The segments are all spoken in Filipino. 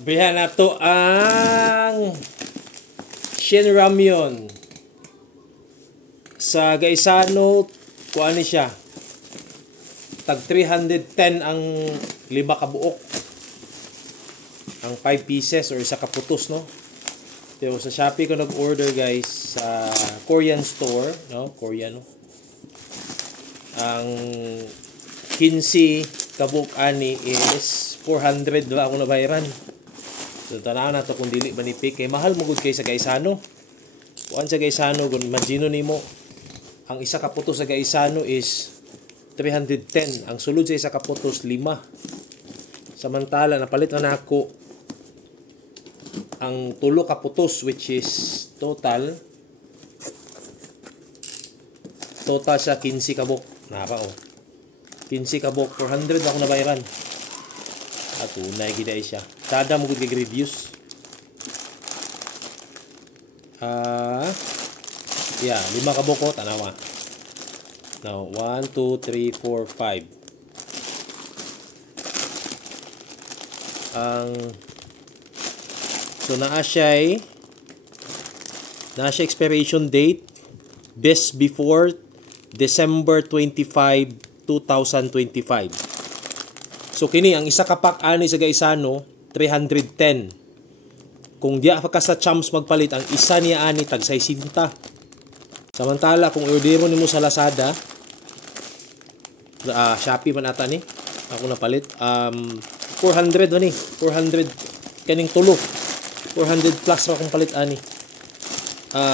Bihan na to ang Shin Ramyun sa Gaisano. Kuha ni siya tag 310 ang 5 kabuok, ang 5 pieces or isa kaputos, no? Pero sa Shopee ko nag-order, guys, sa Korean store, no? Korean, no? Ang 15 kabuok ani is 400 ba ako nabayaran. So tanaw na to kung dili ba ni pick kay mahal mo gud kay sa Gaisano. Kuan sa Gaisano kung imagine nimo ang isa ka putos sa Gaisano is 310, ang sulod sa isa ka putos 5. Samantala napalit na ako ang tulo ka putos, which is total sa 15 kabok. Napa oh. 15 kabok 400 ako nabayaran. At unay gid siya. Sada mo gud kay reviews. Yeah, 5 kabok ko tanawa. Now, 1, 2, 3, 4, 5. So naa siya expiration date best before December 25, 2025. So kini ang isa ka pack ani sa Gaisano 310. Kung diya ka sa Champs magpalit, ang isa niya ani tag 60. Samantala kung ordero nimo sa Lazada, Shopee man ata ni ako napalit 400 man ni 400 kaning tulo 400 plus ra akong palit ani.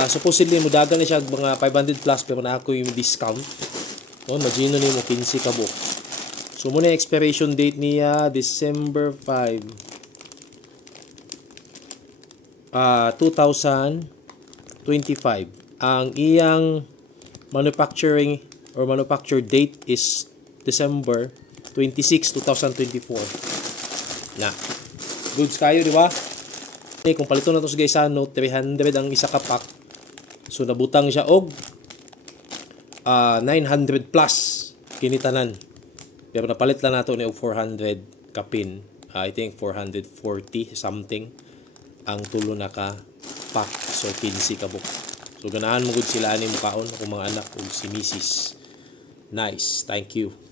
Supposedly mo dagan na siya mga 500 plus pero na ako yung discount. Imagine nimo 15 ka buok. So muna expiration date niya December 5 2025. Ang iyang manufacture date is December 26, 2024. Na. Goods kayo, di ba? Kung palito na to sa Gaisano, 300 ang isa ka pack. So nabutang siya og 900 plus kinitanan. Pero napalit lang nato ni og 400 kapin. I think 440 something ang tulo na ka pack. So 15 kabuk. So ganahan mo gud sila ani mo kaon kung mga anak ug si Mrs. Nice. Thank you.